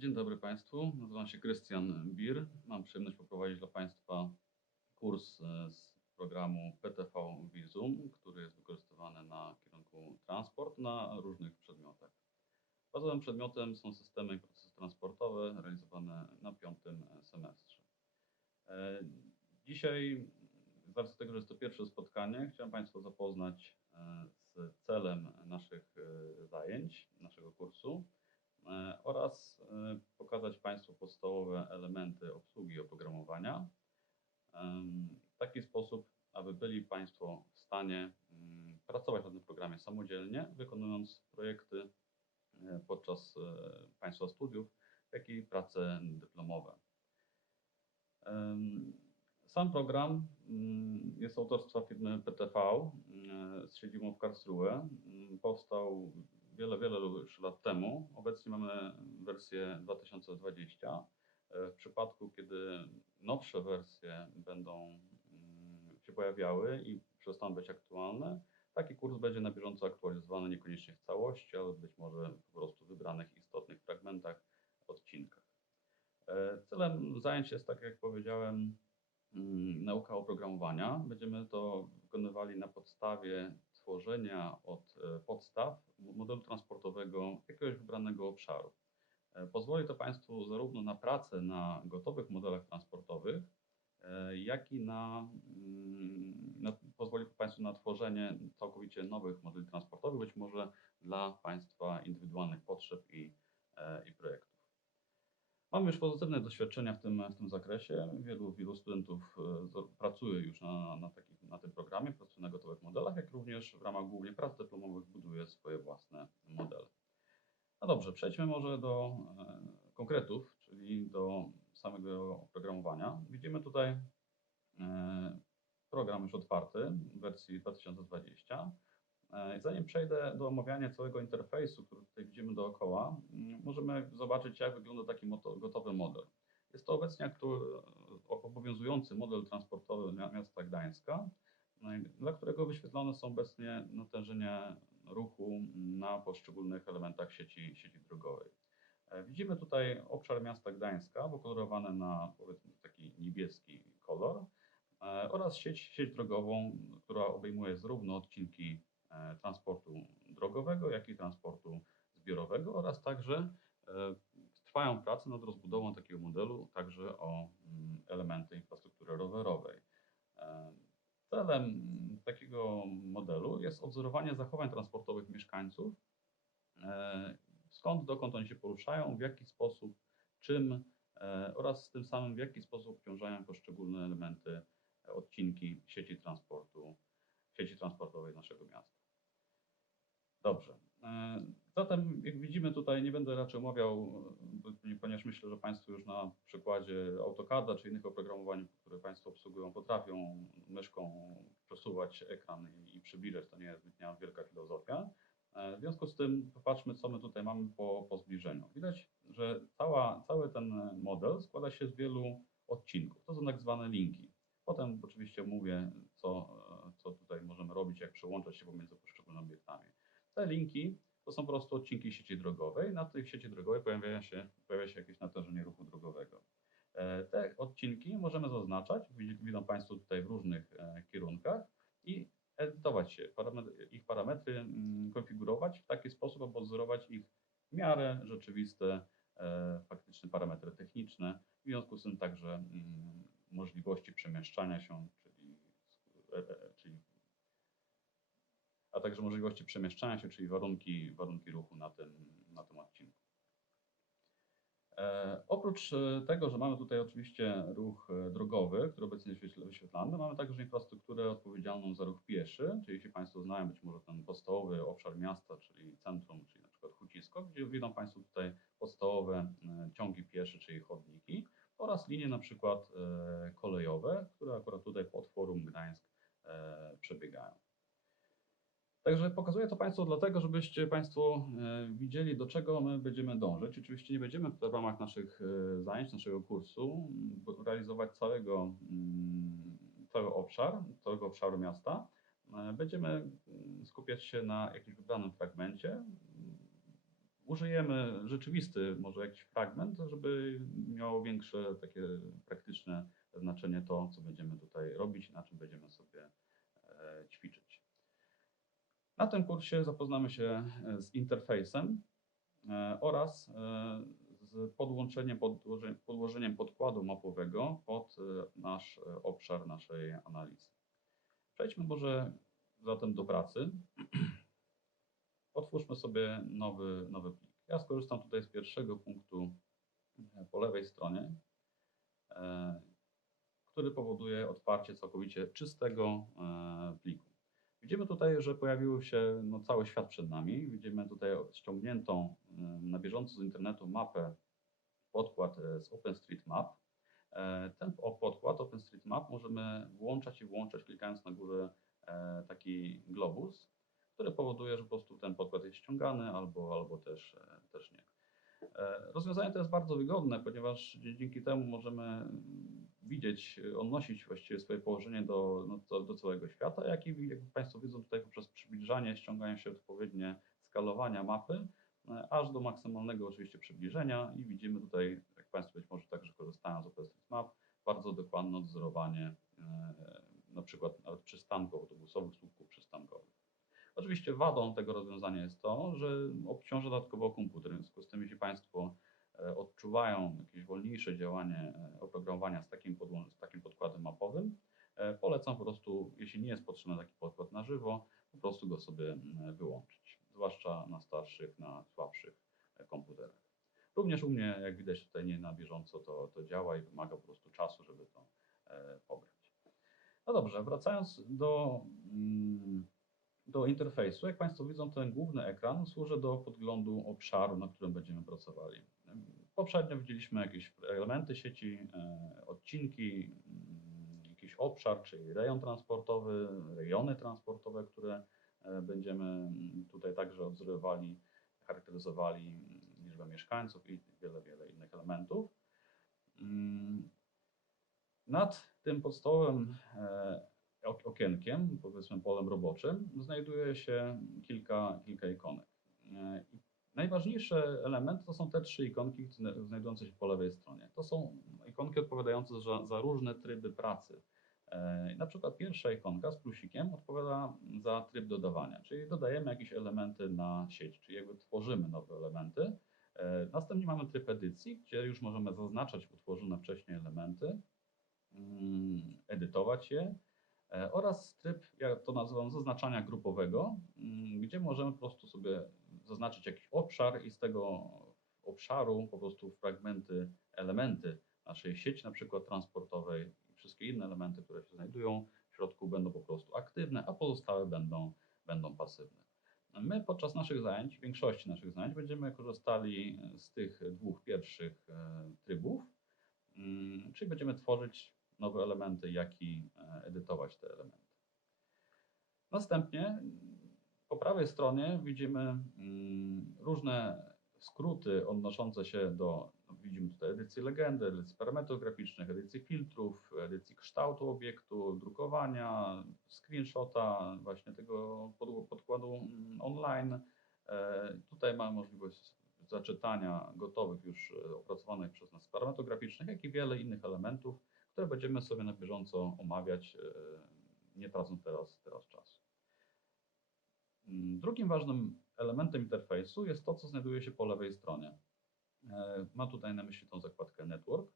Dzień dobry Państwu, nazywam się Krystian Bir. Mam przyjemność poprowadzić dla Państwa kurs z programu PTV Vizum, który jest wykorzystywany na kierunku transport na różnych przedmiotach. Bazowym przedmiotem są systemy i procesy transportowe realizowane na 5. semestrze. Dzisiaj, z racji tego, że jest to pierwsze spotkanie, chciałem Państwa zapoznać z celem naszych zajęć, naszego kursu oraz pokazać Państwu podstawowe elementy obsługi oprogramowania w taki sposób, aby byli Państwo w stanie pracować na tym programie samodzielnie, wykonując projekty podczas Państwa studiów, jak i prace dyplomowe. Sam program jest autorstwa firmy PTV z siedzibą w Karlsruhe. Powstał wiele już lat temu. Obecnie mamy wersję 2020. W przypadku, kiedy nowsze wersje będą się pojawiały i przestaną być aktualne, taki kurs będzie na bieżąco aktualizowany, niekoniecznie w całości, ale być może po prostu w wybranych istotnych fragmentach, odcinkach. Celem zajęć jest, tak jak powiedziałem, nauka oprogramowania. Będziemy to wykonywali na podstawie tworzenia od podstaw modelu transportowego jakiegoś wybranego obszaru. Pozwoli to Państwu zarówno na pracę na gotowych modelach transportowych, jak i pozwoli to Państwu na tworzenie całkowicie nowych modeli transportowych, być może dla Państwa indywidualnych potrzeb i projektów. Mamy już pozytywne doświadczenia w tym zakresie. Wielu studentów pracuje już na tym programie, pracuje na gotowych modelach, jak również w ramach głównie prac dyplomowych buduje swoje własne modele. No dobrze, przejdźmy może do konkretów, czyli do samego oprogramowania. Widzimy tutaj program już otwarty w wersji 2020. Zanim przejdę do omawiania całego interfejsu, który tutaj widzimy dookoła, możemy zobaczyć, jak wygląda taki gotowy model. Jest to obecnie obowiązujący model transportowy miasta Gdańska, dla którego wyświetlone są obecnie natężenia ruchu na poszczególnych elementach sieci drogowej. Widzimy tutaj obszar miasta Gdańska, pokolorowany na, powiedzmy, taki niebieski kolor, oraz sieć drogową, która obejmuje zarówno odcinki transportu drogowego, jak i transportu zbiorowego, oraz także trwają prace nad rozbudową takiego modelu także o elementy infrastruktury rowerowej. Celem takiego modelu jest odzorowanie zachowań transportowych mieszkańców, skąd dokąd oni się poruszają, w jaki sposób, czym oraz tym samym w jaki sposób obciążają poszczególne elementy, odcinki sieci transportowej naszego miasta. Dobrze. Zatem, jak widzimy tutaj, nie będę raczej omawiał, ponieważ myślę, że Państwo już na przykładzie AutoCAD-a czy innych oprogramowań, które Państwo obsługują, potrafią myszką przesuwać ekran i przybliżać. To nie jest zbytnia wielka filozofia. W związku z tym popatrzmy, co my tutaj mamy po zbliżeniu. Widać, że cały ten model składa się z wielu odcinków. To są tak zwane linki. Potem oczywiście mówię, co tutaj możemy robić, jak przełączać się pomiędzy poszczególnymi obiektami. Te linki to są po prostu odcinki sieci drogowej. Na tej sieci drogowej pojawia się jakieś natężenie ruchu drogowego. Te odcinki możemy zaznaczać, widzą Państwo tutaj w różnych kierunkach i edytować ich parametry, konfigurować w taki sposób, aby odzorować ich w miarę rzeczywiste, faktyczne parametry techniczne. W związku z tym także możliwości przemieszczania się, a także możliwości przemieszczania się, czyli warunki ruchu na tym odcinku. Oprócz tego, że mamy tutaj oczywiście ruch drogowy, który obecnie jest wyświetlany, mamy także infrastrukturę odpowiedzialną za ruch pieszy, czyli jeśli Państwo znają być może ten podstawowy obszar miasta, czyli centrum, czyli na przykład Hucisko, gdzie widzą Państwo tutaj podstawowe ciągi piesze, czyli chodniki, oraz linie na przykład kolejowe, które akurat tutaj pod Forum Gdańsk przebiegają. Także pokazuję to Państwu dlatego, żebyście Państwo widzieli, do czego my będziemy dążyć. Oczywiście nie będziemy w ramach naszych zajęć, naszego kursu realizować całego obszaru miasta. Będziemy skupiać się na jakimś wybranym fragmencie, użyjemy rzeczywisty, może jakiś fragment, żeby miało większe takie praktyczne znaczenie to, co będziemy tutaj robić, na czym będziemy sobie ćwiczyć. Na tym kursie zapoznamy się z interfejsem oraz z podłożeniem podkładu mapowego pod nasz obszar naszej analizy. Przejdźmy może zatem do pracy. Otwórzmy sobie nowy plik. Ja skorzystam tutaj z pierwszego punktu po lewej stronie, który powoduje otwarcie całkowicie czystego pliku. Widzimy tutaj, że pojawił się cały świat przed nami. Widzimy tutaj ściągniętą na bieżąco z internetu mapę, podkład z OpenStreetMap. Ten podkład OpenStreetMap możemy włączać i wyłączać, klikając na górę taki globus, który powoduje, że po prostu ten podkład jest ściągany albo też nie. Rozwiązanie to jest bardzo wygodne, ponieważ dzięki temu możemy widzieć, odnosić właściwie swoje położenie do całego świata, jak Państwo widzą tutaj poprzez przybliżanie ściągają się odpowiednie skalowania mapy, aż do maksymalnego oczywiście przybliżenia i widzimy tutaj, jak Państwo być może także korzystają z OpenStreetMap, bardzo dokładne odwzorowanie na przykład nawet przystanków autobusowych, słupków przystankowych. Oczywiście wadą tego rozwiązania jest to, że obciąża dodatkowo komputer, w związku z tym jeśli Państwo odczuwają jakieś wolniejsze działanie oprogramowania z takim podkładem mapowym, polecam po prostu, jeśli nie jest potrzebny taki podkład na żywo, po prostu go sobie wyłączyć, zwłaszcza na starszych, na słabszych komputerach. Również u mnie, jak widać tutaj nie na bieżąco, to działa i wymaga po prostu czasu, żeby to pobrać. No dobrze, wracając do interfejsu. Jak Państwo widzą, ten główny ekran służy do podglądu obszaru, na którym będziemy pracowali. Poprzednio widzieliśmy jakieś elementy sieci, odcinki, jakiś obszar, czyli rejon transportowy, rejony transportowe, które będziemy tutaj także odwzorowali, charakteryzowali liczbę mieszkańców i wiele innych elementów. Nad tym podstawowym okienkiem, powiedzmy polem roboczym, znajduje się kilka ikonek. Najważniejsze elementy to są te 3 ikonki znajdujące się po lewej stronie. To są ikonki odpowiadające za różne tryby pracy. Na przykład pierwsza ikonka z plusikiem odpowiada za tryb dodawania, czyli dodajemy jakieś elementy na sieć, czyli jakby tworzymy nowe elementy. Następnie mamy tryb edycji, gdzie już możemy zaznaczać utworzone wcześniej elementy, edytować je. Oraz tryb, ja to nazywam zaznaczania grupowego, gdzie możemy po prostu sobie zaznaczyć jakiś obszar i z tego obszaru po prostu fragmenty, elementy naszej sieci, na przykład transportowej i wszystkie inne elementy, które się znajdują w środku będą po prostu aktywne, a pozostałe będą pasywne. My podczas naszych zajęć, większości naszych zajęć będziemy korzystali z tych 2 pierwszych trybów, czyli będziemy tworzyć nowe elementy, jak i edytować te elementy. Następnie po prawej stronie widzimy różne skróty odnoszące się do, widzimy tutaj edycji legendy, edycji parametrów graficznych, edycji filtrów, edycji kształtu obiektu, drukowania, screenshota właśnie tego podkładu online. Tutaj mamy możliwość zaczytania gotowych już opracowanych przez nas parametrów graficznych, jak i wiele innych elementów, które będziemy sobie na bieżąco omawiać, nie tracąc teraz czasu. Drugim ważnym elementem interfejsu jest to, co znajduje się po lewej stronie. Mam tutaj na myśli tą zakładkę Network.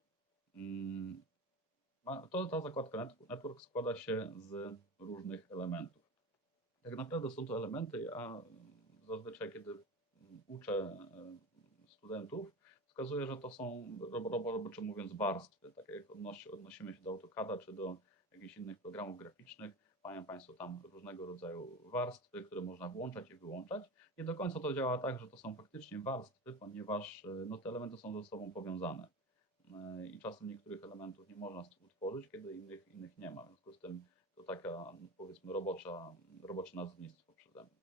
Ta zakładka Network składa się z różnych elementów. Tak naprawdę są to elementy, ja zazwyczaj kiedy uczę studentów, wskazuję, że to są, roboczo mówiąc, warstwy. Tak jak odnosimy się do AutoCADa czy do jakichś innych programów graficznych, mają Państwo tam różnego rodzaju warstwy, które można włączać i wyłączać. Nie do końca to działa tak, że to są faktycznie warstwy, ponieważ te elementy są ze sobą powiązane. I czasem niektórych elementów nie można utworzyć, kiedy innych nie ma. W związku z tym to taka, powiedzmy, robocze nazewnictwo przeze mnie.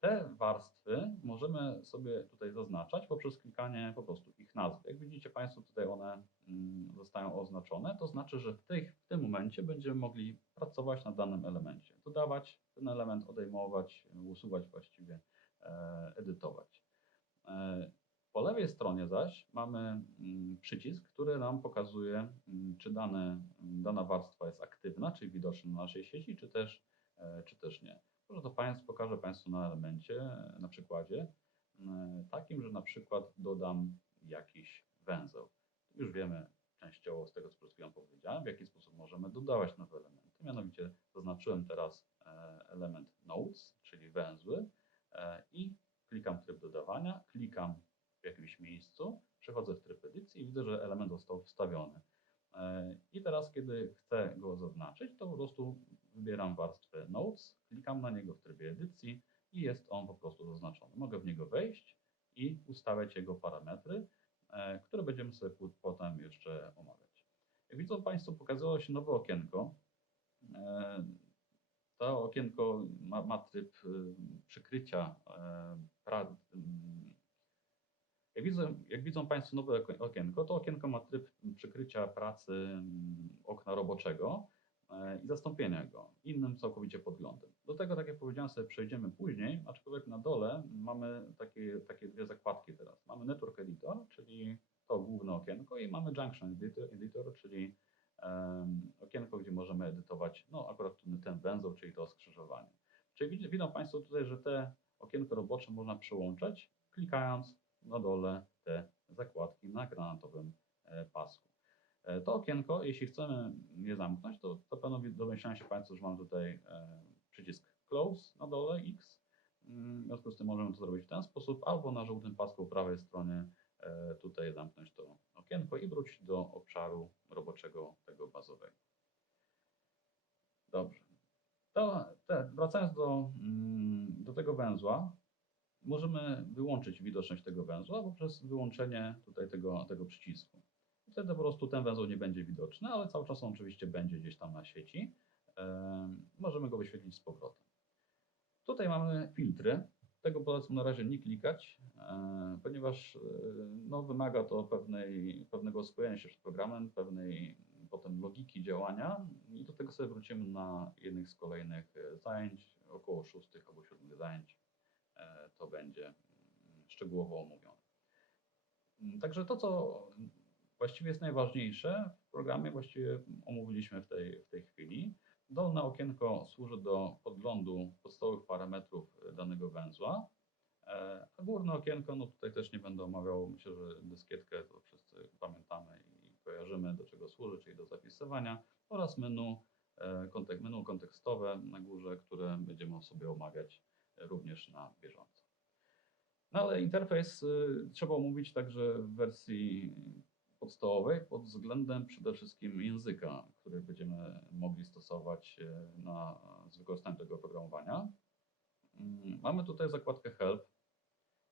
Te warstwy możemy sobie tutaj zaznaczać poprzez klikanie po prostu ich nazwy. Jak widzicie Państwo, tutaj one zostają oznaczone. To znaczy, że w tym momencie będziemy mogli pracować na danym elemencie. Dodawać ten element, odejmować, usuwać właściwie, edytować. Po lewej stronie zaś mamy przycisk, który nam pokazuje, czy dana warstwa jest aktywna, czyli widoczna na naszej sieci, czy też nie. Może to pokażę Państwu na elemencie, na przykładzie takim, że na przykład dodam jakiś węzeł. Już wiemy częściowo z tego, co przed chwilą powiedziałem, w jaki sposób możemy dodawać nowe elementy. Mianowicie zaznaczyłem teraz element nodes, czyli węzły i klikam tryb dodawania, klikam w jakimś miejscu, przechodzę w tryb edycji i widzę, że element został wstawiony. I teraz, kiedy chcę go zaznaczyć, to po prostu wybieram warstwę Nodes, klikam na niego w trybie edycji i jest on po prostu zaznaczony. Mogę w niego wejść i ustawiać jego parametry, które będziemy sobie potem jeszcze omawiać. Jak widzą Państwo, pokazało się nowe okienko. To okienko ma tryb przykrycia. Jak widzą Państwo nowe okienko, to okienko ma tryb przykrycia pracy okna roboczego i zastąpienia go innym całkowicie podglądem. Do tego, tak jak powiedziałem, sobie przejdziemy później, aczkolwiek na dole mamy takie dwie zakładki teraz. Mamy Network Editor, czyli to główne okienko i mamy Junction Editor, czyli okienko, gdzie możemy edytować, no akurat ten węzeł, czyli to skrzyżowanie. Czyli widzą Państwo tutaj, że te okienko robocze można przełączać, klikając na dole te zakładki na granatowym pasku. To okienko, jeśli chcemy je zamknąć, to pewno domyślają się Państwo, że mam tutaj przycisk Close na dole X. W związku z tym możemy to zrobić w ten sposób, albo na żółtym pasku po prawej stronie tutaj zamknąć to okienko i wrócić do obszaru roboczego tego bazowego. Dobrze. Wracając do tego węzła, możemy wyłączyć widoczność tego węzła poprzez wyłączenie tutaj tego przycisku. Wtedy po prostu ten węzeł nie będzie widoczny, ale cały czas on oczywiście będzie gdzieś tam na sieci. Możemy go wyświetlić z powrotem. Tutaj mamy filtry. Tego polecam na razie nie klikać, ponieważ no, wymaga to pewnego oswojenia się z programem, pewnej potem logiki działania i do tego sobie wrócimy na jednych z kolejnych zajęć, około 6 albo 7 zajęć. To będzie szczegółowo omówione. Także to, co właściwie jest najważniejsze w programie, właściwie omówiliśmy w tej chwili. Dolne okienko służy do podglądu podstawowych parametrów danego węzła, a górne okienko, no tutaj też nie będę omawiał, myślę, że dyskietkę to wszyscy pamiętamy i kojarzymy, do czego służy, czyli do zapisywania, oraz menu kontekstowe na górze, które będziemy sobie omawiać również na bieżąco. No ale interfejs trzeba omówić także w wersji podstawowej pod względem przede wszystkim języka, który będziemy mogli stosować z wykorzystaniem tego oprogramowania. Mamy tutaj zakładkę Help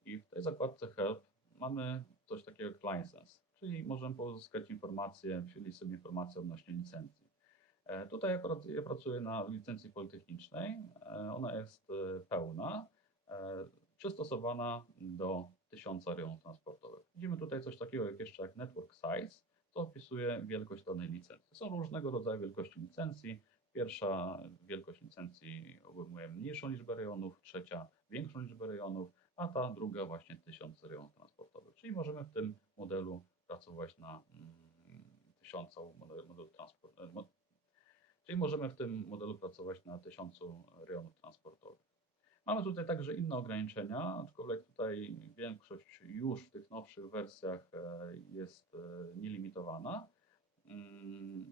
i w tej zakładce Help mamy coś takiego jak license, czyli możemy pozyskać informacje, wświetlić sobie informacje odnośnie licencji. Tutaj akurat ja pracuję na licencji politechnicznej, ona jest pełna, przystosowana do 1000 rejonów transportowych. Widzimy tutaj coś takiego jak network size, to opisuje wielkość danej licencji. Są różnego rodzaju wielkości licencji. Pierwsza wielkość licencji obejmuje mniejszą liczbę rejonów, trzecia większą liczbę rejonów, a ta druga właśnie 1000 rejonów transportowych. Czyli możemy w tym modelu pracować na 1000 czyli możemy w tym modelu pracować na 1000 rejonów transportowych. Mamy tutaj także inne ograniczenia, aczkolwiek tutaj większość już w tych nowszych wersjach jest nielimitowana.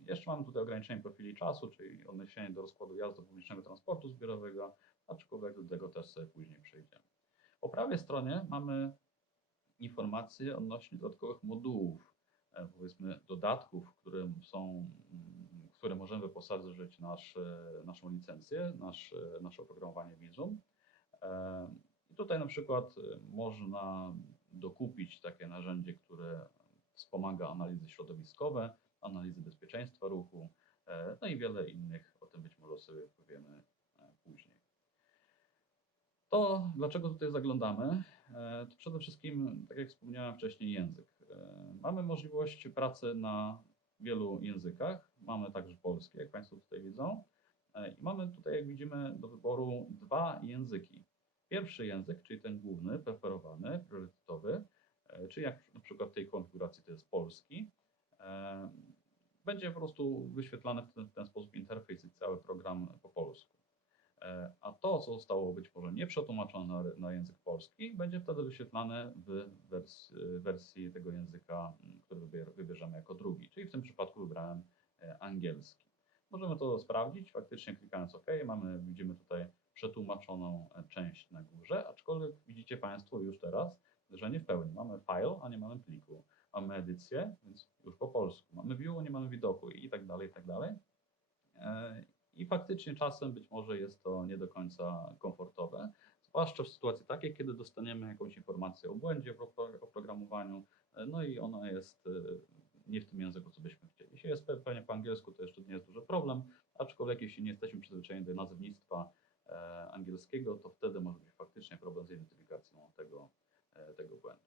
Jeszcze mamy tutaj ograniczenie profili czasu, czyli odniesienie do rozkładu jazdy publicznego transportu zbiorowego, aczkolwiek do tego też sobie później przejdziemy. Po prawej stronie mamy informacje odnośnie dodatkowych modułów, powiedzmy dodatków, które możemy wyposażyć naszą licencję, nasze oprogramowanie Visum. I tutaj na przykład można dokupić takie narzędzie, które wspomaga analizy środowiskowe, analizy bezpieczeństwa ruchu, no i wiele innych, o tym być może sobie powiemy później. To dlaczego tutaj zaglądamy? To przede wszystkim, tak jak wspomniałem wcześniej, język. Mamy możliwość pracy na wielu językach, mamy także polski, jak Państwo tutaj widzą. I mamy tutaj, jak widzimy, do wyboru 2 języki. pierwszy język, czyli ten główny, preferowany, priorytetowy, czyli jak na przykład w tej konfiguracji to jest polski, będzie po prostu wyświetlany w ten sposób interfejs i cały program po polsku. A to, co zostało być może nieprzetłumaczone na język polski, będzie wtedy wyświetlane w wersji tego języka, który wybierzemy jako drugi, czyli w tym przypadku wybrałem angielski. Możemy to sprawdzić, faktycznie klikając OK, widzimy tutaj przetłumaczoną część na górze, aczkolwiek widzicie Państwo już teraz, że nie w pełni. Mamy file, a nie mamy pliku. Mamy edycję, więc już po polsku. Mamy view, a nie mamy widoku i tak dalej, i tak dalej. I faktycznie czasem być może jest to nie do końca komfortowe, zwłaszcza w sytuacji takiej, kiedy dostaniemy jakąś informację o błędzie w oprogramowaniu, no i ona jest nie w tym języku, co byśmy chcieli. Jeśli jest pewnie po angielsku, to jeszcze nie jest duży problem, aczkolwiek jeśli nie jesteśmy przyzwyczajeni do nazewnictwa angielskiego, to wtedy może być faktycznie problem z identyfikacją tego błędu.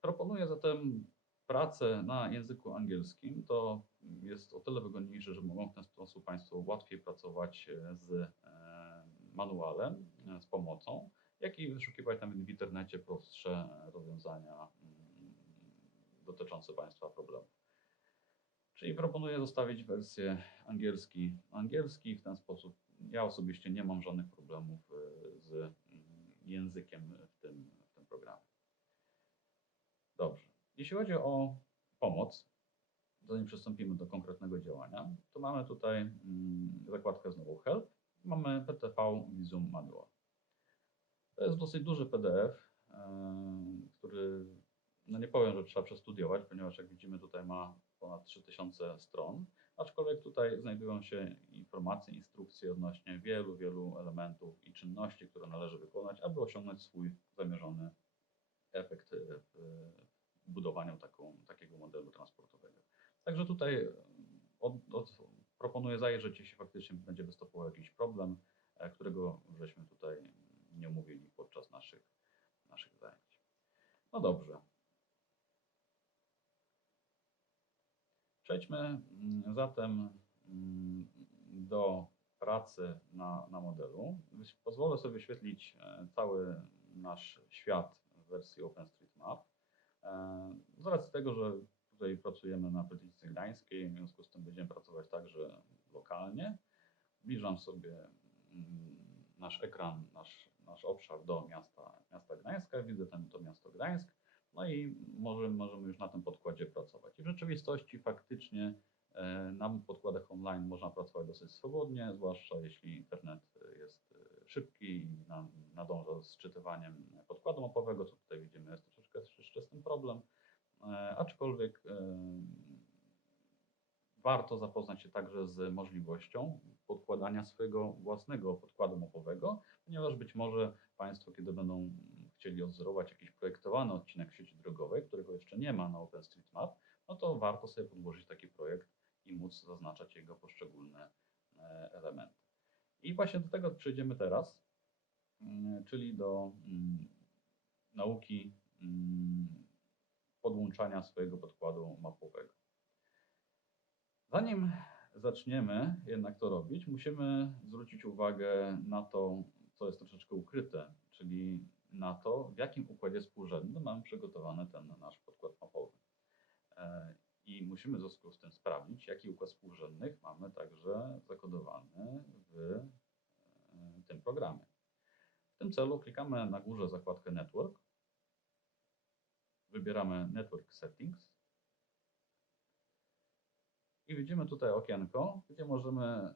Proponuję zatem pracę na języku angielskim. To jest o tyle wygodniejsze, że mogą w ten sposób Państwo łatwiej pracować z manualem, z pomocą, jak i wyszukiwać nawet w internecie prostsze rozwiązania dotyczące Państwa problemu. Czyli proponuję zostawić wersję angielski. W ten sposób ja osobiście nie mam żadnych problemów z językiem w tym programie. Dobrze. Jeśli chodzi o pomoc, zanim przystąpimy do konkretnego działania, to mamy tutaj zakładkę znowu Help. Mamy PTV Visum Manual. To jest dosyć duży PDF, który, no nie powiem, że trzeba przestudiować, ponieważ jak widzimy tutaj ma ponad 3000 stron, aczkolwiek tutaj znajdują się informacje, instrukcje odnośnie wielu elementów i czynności, które należy wykonać, aby osiągnąć swój zamierzony efekt w budowaniu takiego modelu transportowego. Także tutaj proponuję zajrzeć, jeśli faktycznie będzie występował jakiś problem, którego żeśmy tutaj nie omówili podczas naszych zajęć. No dobrze. Przejdźmy zatem do pracy na modelu. Pozwolę sobie wyświetlić cały nasz świat w wersji OpenStreetMap. Z racji tego, że tutaj pracujemy na petycji gdańskiej, w związku z tym będziemy pracować także lokalnie. Zbliżam sobie nasz ekran, nasz obszar do miasta Gdańska. Widzę to miasto Gdańsk. No i możemy już na tym podkładzie pracować. I w rzeczywistości faktycznie na podkładach online można pracować dosyć swobodnie, zwłaszcza jeśli internet jest szybki i nadąża z czytywaniem podkładu mapowego, co tutaj widzimy, jest troszeczkę jeszcze z tym problem, aczkolwiek warto zapoznać się także z możliwością podkładania swojego własnego podkładu mapowego, ponieważ być może Państwo, kiedy będą chcieli odzorować jakiś projektowany odcinek sieci drogowej, którego jeszcze nie ma na OpenStreetMap, no to warto sobie podłożyć taki projekt i móc zaznaczać jego poszczególne elementy. I właśnie do tego przejdziemy teraz, czyli do nauki podłączania swojego podkładu mapowego. Zanim zaczniemy jednak to robić, musimy zwrócić uwagę na to, co jest troszeczkę ukryte, czyli na to, w jakim układzie współrzędnym mamy przygotowany ten nasz podkład mapowy. I musimy w związku z tym sprawdzić, jaki układ współrzędnych mamy także zakodowany w tym programie. W tym celu klikamy na górze zakładkę Network, wybieramy Network Settings i widzimy tutaj okienko, gdzie możemy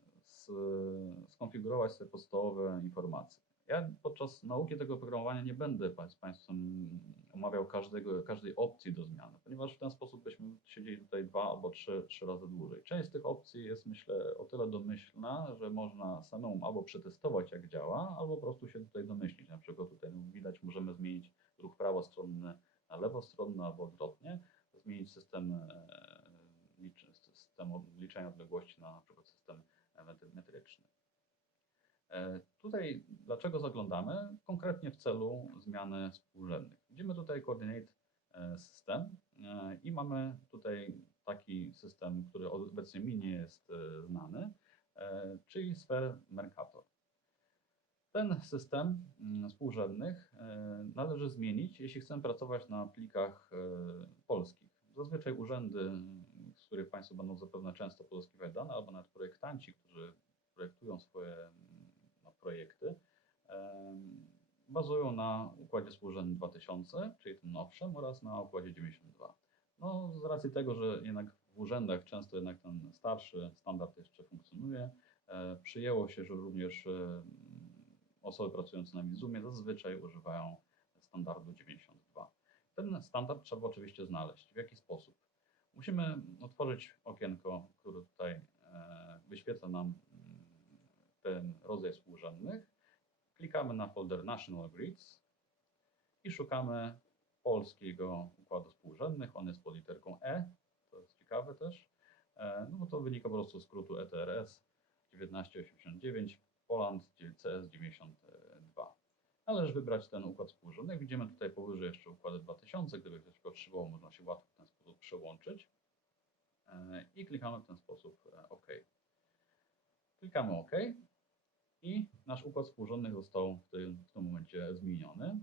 skonfigurować sobie podstawowe informacje. Ja podczas nauki tego programowania nie będę z Państwem omawiał każdej opcji do zmiany, ponieważ w ten sposób byśmy siedzieli tutaj 2 albo 3 razy dłużej. Część z tych opcji jest, myślę, o tyle domyślna, że można samemu albo przetestować, jak działa, albo po prostu się tutaj domyślić. Na przykład tutaj widać, możemy zmienić ruch prawostronny na lewostronny albo odwrotnie, zmienić system liczenia odległości na przykład system metryczny. Tutaj dlaczego zaglądamy? Konkretnie w celu zmiany współrzędnych. Widzimy tutaj Coordinate System i mamy tutaj taki system, który obecnie mi nie jest znany, czyli sfer Mercator. Ten system współrzędnych należy zmienić, jeśli chcemy pracować na plikach polskich. Zazwyczaj urzędy, z których Państwo będą zapewne często pozyskiwać dane, albo nawet projektanci, którzy projektują swoje projekty, bazują na układzie współrzędnym 2000, czyli tym nowszym, oraz na układzie 92. No, z racji tego, że jednak w urzędach często jednak ten starszy standard jeszcze funkcjonuje, przyjęło się, że również osoby pracujące na Vizumie zazwyczaj używają standardu 92. Ten standard trzeba oczywiście znaleźć. W jaki sposób? Musimy otworzyć okienko, które tutaj wyświetla nam ten rodzaj współrzędnych. Klikamy na folder National Grids i szukamy polskiego układu współrzędnych. On jest pod literką E, to jest ciekawe też, no bo to wynika po prostu z skrótu ETRS 1989 Poland CS 92. Należy wybrać ten układ współrzędnych. Widzimy tutaj powyżej jeszcze układy 2000. Gdyby ktoś potrzebował, można się łatwo w ten sposób przełączyć. I klikamy w ten sposób OK. Klikamy OK i nasz układ współrzędnych został w tym momencie zmieniony.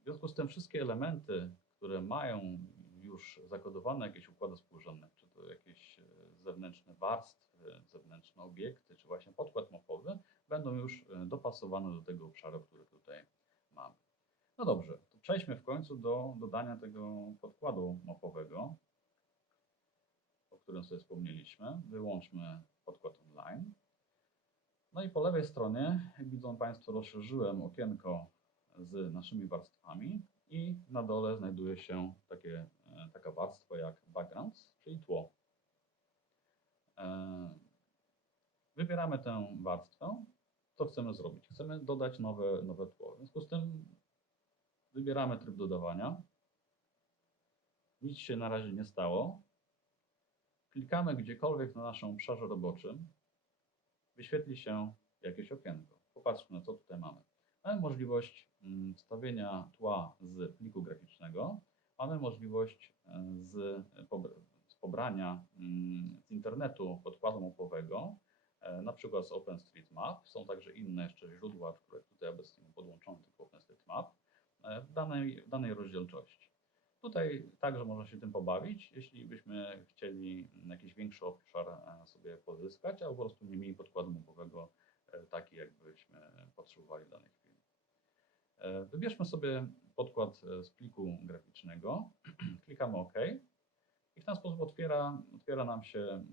W związku z tym wszystkie elementy, które mają już zakodowane jakieś układy współrzędne, czy to jakieś zewnętrzne warstwy, zewnętrzne obiekty, czy właśnie podkład mapowy, będą już dopasowane do tego obszaru, który tutaj mamy. No dobrze, to przejdźmy w końcu do dodania tego podkładu mapowego, o którym sobie wspomnieliśmy. Wyłączmy podkład online. No i po lewej stronie, jak widzą Państwo, rozszerzyłem okienko z naszymi warstwami i na dole znajduje się taka warstwa jak backgrounds, czyli tło. Wybieramy tę warstwę. Co chcemy zrobić? Chcemy dodać nowe tło. W związku z tym wybieramy tryb dodawania. Nic się na razie nie stało. Klikamy gdziekolwiek na naszym obszarze roboczym. Wyświetli się jakieś okienko. Popatrzmy, co tutaj mamy. Mamy możliwość wstawienia tła z pliku graficznego. Mamy możliwość z pobrania z internetu podkładu mapowego, na przykład z OpenStreetMap. Są także inne jeszcze źródła, które tutaj obecnie mam podłączone, tylko OpenStreetMap, w danej rozdzielczości. Tutaj także można się tym pobawić, jeśli byśmy chcieli jakiś większy obszar sobie pozyskać, albo po prostu nie mieli podkładu mapowego taki, jakbyśmy potrzebowali w danej chwili. Wybierzmy sobie podkład z pliku graficznego, klikamy OK i w ten sposób otwiera nam się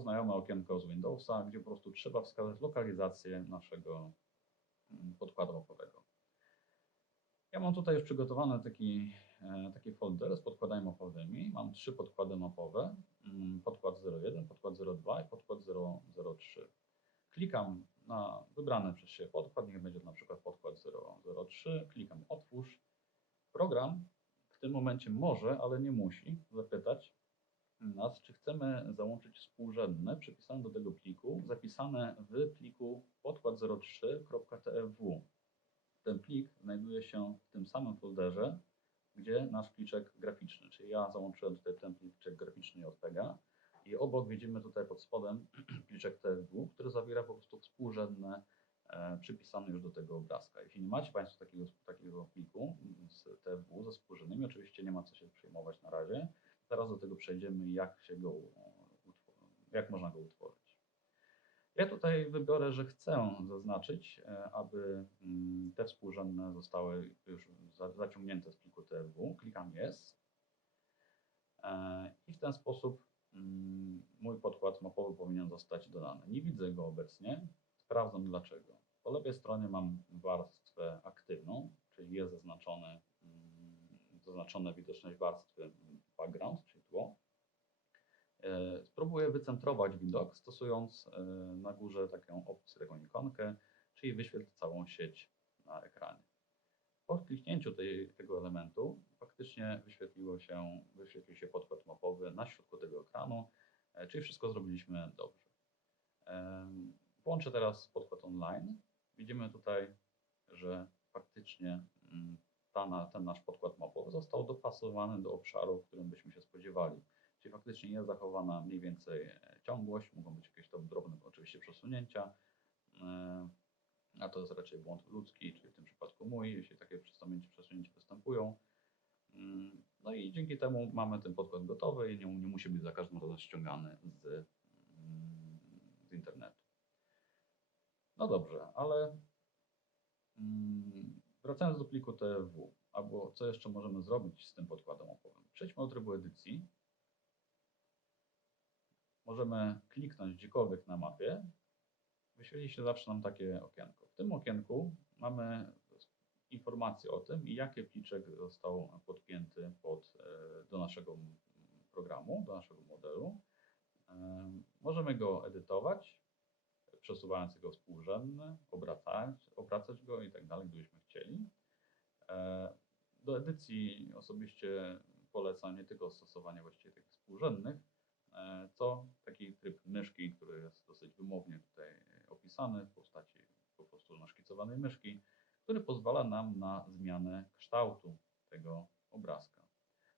znajome okienko z Windowsa, gdzie po prostu trzeba wskazać lokalizację naszego podkładu mapowego. Ja mam tutaj już przygotowany taki folder z podkładami mapowymi. Mam 3 podkłady mapowe, podkład 01, podkład 02 i podkład 003. Klikam na wybrany przez siebie podkład, niech będzie to na przykład podkład 003, klikam otwórz. Program w tym momencie może, ale nie musi zapytać nas, czy chcemy załączyć współrzędne przypisane do tego pliku, zapisane w pliku podkład03.tfw. Ten plik znajduje się w tym samym folderze, gdzie nasz pliczek graficzny, czyli ja załączyłem tutaj ten pliczek graficzny JPEGa i obok widzimy tutaj pod spodem pliczek TFW, który zawiera po prostu współrzędne przypisane już do tego obrazka. Jeśli nie macie Państwo takiego pliku z TFW ze współrzędnymi, oczywiście nie ma co się przejmować na razie. Zaraz do tego przejdziemy, jak można go utworzyć. Ja tutaj wybiorę, że chcę zaznaczyć, aby te współrzędne zostały już zaciągnięte z pliku TFW. Klikam Yes i w ten sposób mój podkład mapowy powinien zostać dodany. Nie widzę go obecnie. Sprawdzam dlaczego. Po lewej stronie mam warstwę aktywną, czyli jest zaznaczona widoczność warstwy background, czyli tło. Spróbuję wycentrować widok, stosując na górze taką opcję, taką ikonkę, czyli wyświetl całą sieć na ekranie. Po kliknięciu tego elementu faktycznie wyświetlił się podkład mapowy na środku tego ekranu, czyli wszystko zrobiliśmy dobrze. Włączę teraz podkład online. Widzimy tutaj, że faktycznie ten nasz podkład mapowy został dopasowany do obszaru, w którym byśmy się spodziewali. czyli faktycznie jest zachowana mniej więcej ciągłość, mogą być jakieś tam drobne oczywiście przesunięcia, a to jest raczej błąd ludzki, czyli w tym przypadku mój, jeśli takie przesunięcia występują. No i dzięki temu mamy ten podkład gotowy i nie musi być za każdym razem ściągany z internetu. No dobrze, ale wracając do pliku TFW, albo co jeszcze możemy zrobić z tym podkładem mapowym. Przejdźmy do trybu edycji. Możemy kliknąć gdziekolwiek na mapie. Wyświetli się zawsze nam takie okienko. W tym okienku mamy informacje o tym, jaki pliczek został podpięty do naszego programu, do naszego modelu. Możemy go edytować, przesuwając jego współrzędne, obracać go i tak dalej, gdybyśmy chcieli. Do edycji osobiście polecam nie tylko stosowanie właściwie takich współrzędnych, co taki tryb myszki, który jest dosyć wymownie tutaj opisany w postaci po prostu naszkicowanej myszki, który pozwala nam na zmianę kształtu tego obrazka.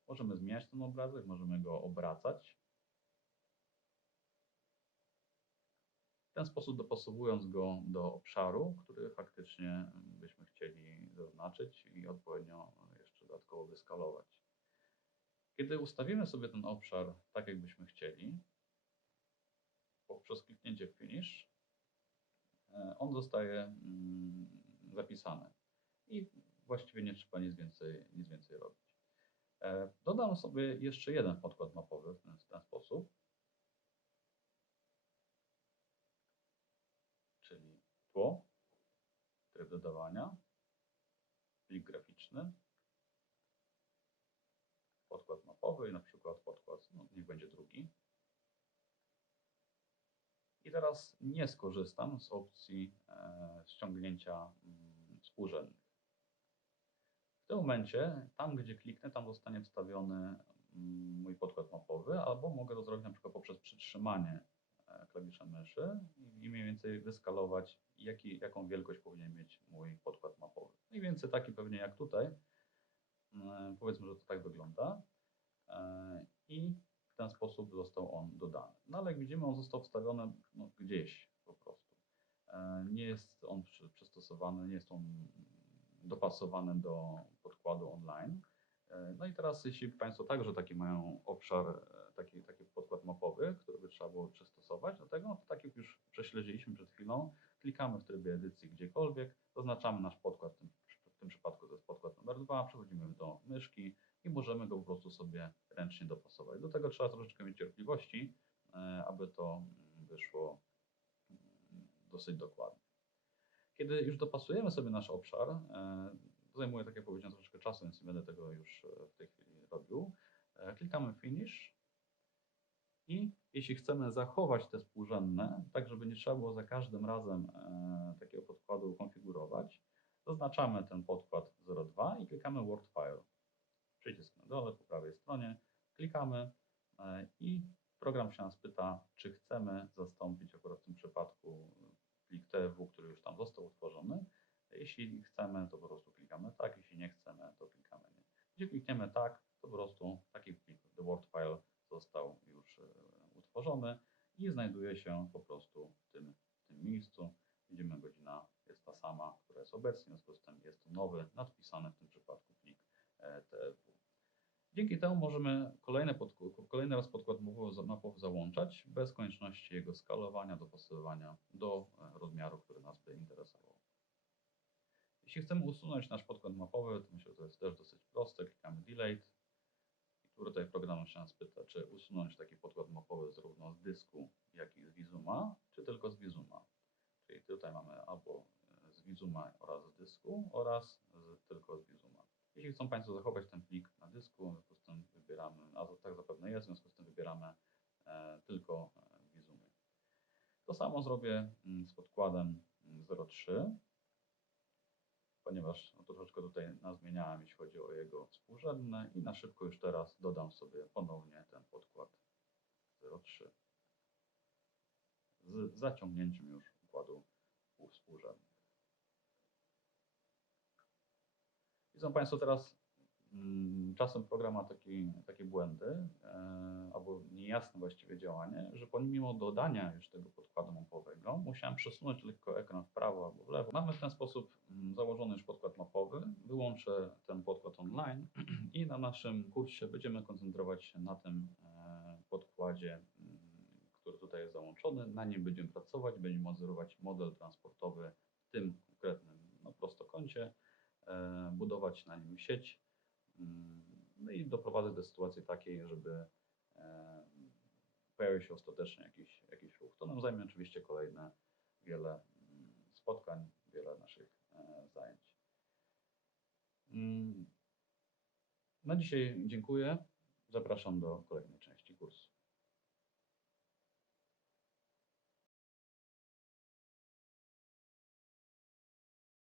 Możemy zmieniać ten obrazek, możemy go obracać. W ten sposób dopasowując go do obszaru, który faktycznie byśmy chcieli zaznaczyć i odpowiednio jeszcze dodatkowo wyskalować. Kiedy ustawimy sobie ten obszar tak, jakbyśmy chcieli, poprzez kliknięcie w Finish, on zostaje zapisany i właściwie nie trzeba nic więcej robić. Dodam sobie jeszcze jeden podkład mapowy w ten sposób, czyli tło, tryb dodawania, plik graficzny, podkład mapowy i na przykład podkład, niech będzie drugi. I teraz nie skorzystam z opcji ściągnięcia współrzędnych. W tym momencie, tam gdzie kliknę, tam zostanie wstawiony mój podkład mapowy, albo mogę to zrobić na przykład poprzez przytrzymanie klawiszem myszy i mniej więcej wyskalować, jaką wielkość powinien mieć mój podkład mapowy. Mniej więcej taki pewnie jak tutaj. Powiedzmy, że to tak wygląda. I w ten sposób został on dodany. No ale jak widzimy, on został wstawiony gdzieś po prostu. Nie jest on przystosowany, nie jest on dopasowany do podkładu online. No i teraz, jeśli Państwo także taki mają obszar, taki podkład mapowy, który by trzeba było przystosować do tego, to tak jak już prześledziliśmy przed chwilą, klikamy w trybie edycji gdziekolwiek, zaznaczamy nasz podkład, w tym przypadku to jest podkład numer 2, przechodzimy do myszki i możemy go po prostu sobie ręcznie dopasować. Do tego trzeba troszeczkę mieć cierpliwości, aby to wyszło dosyć dokładnie. Kiedy już dopasujemy sobie nasz obszar, to zajmuje, tak jak powiedziałem, troszeczkę czasu, więc nie będę tego już w tej chwili robił. Klikamy Finish i jeśli chcemy zachować te współrzędne, tak żeby nie trzeba było za każdym razem takiego podkładu konfigurować, zaznaczamy ten podkład 02 i klikamy Word File. Przycisk na dole po prawej stronie, klikamy i program się nas pyta, czy chcemy zastąpić akurat w tym przypadku plik TFW, który już tam został utworzony. Jeśli chcemy, to po prostu klikamy tak, jeśli nie chcemy, to klikamy nie. Jeśli klikniemy tak, to po prostu taki plik, the Word File, został już utworzony i znajduje się po prostu w tym miejscu. Widzimy, godzina jest ta sama, która jest obecnie, w związku z tym jest to nowy, nadpisany w tym przypadku plik TFW. Dzięki temu możemy kolejny raz podkład mapowy załączać bez konieczności jego skalowania, dopasowywania do rozmiaru, który nas by interesował. Jeśli chcemy usunąć nasz podkład mapowy, to myślę, że to jest też dosyć proste. Klikamy Delete i tutaj program się nas pyta, czy usunąć taki podkład mapowy zarówno z dysku, jak i z Visuma, czy tylko z Visuma. Czyli tutaj mamy albo z Visuma oraz z dysku, oraz tylko z Visuma. Jeśli chcą Państwo zachować ten plik na dysku, w związku z tym wybieramy, a tak zapewne jest, w związku z tym wybieramy tylko w Visumie. To samo zrobię z podkładem 03, ponieważ to troszeczkę tutaj nazmieniałem, jeśli chodzi o jego współrzędne i na szybko już teraz dodam sobie ponownie ten podkład 03 z zaciągnięciem już układu współrzędnych. Widzą Państwo teraz Czasem program ma takie błędy albo niejasne właściwie działanie, że pomimo dodania już tego podkładu mapowego musiałem przesunąć lekko ekran w prawo albo w lewo. Mamy w ten sposób założony już podkład mapowy. Wyłączę ten podkład online i na naszym kursie będziemy koncentrować się na tym podkładzie, który tutaj jest załączony. Na nim będziemy pracować, będziemy mazorować model transportowy w tym konkretnym prostokącie, budować na nim sieć. No i doprowadzę do sytuacji takiej, żeby pojawił się ostatecznie jakiś ruch. To nam zajmie oczywiście kolejne wiele spotkań, wiele naszych zajęć. Na dzisiaj dziękuję. Zapraszam do kolejnej części kursu.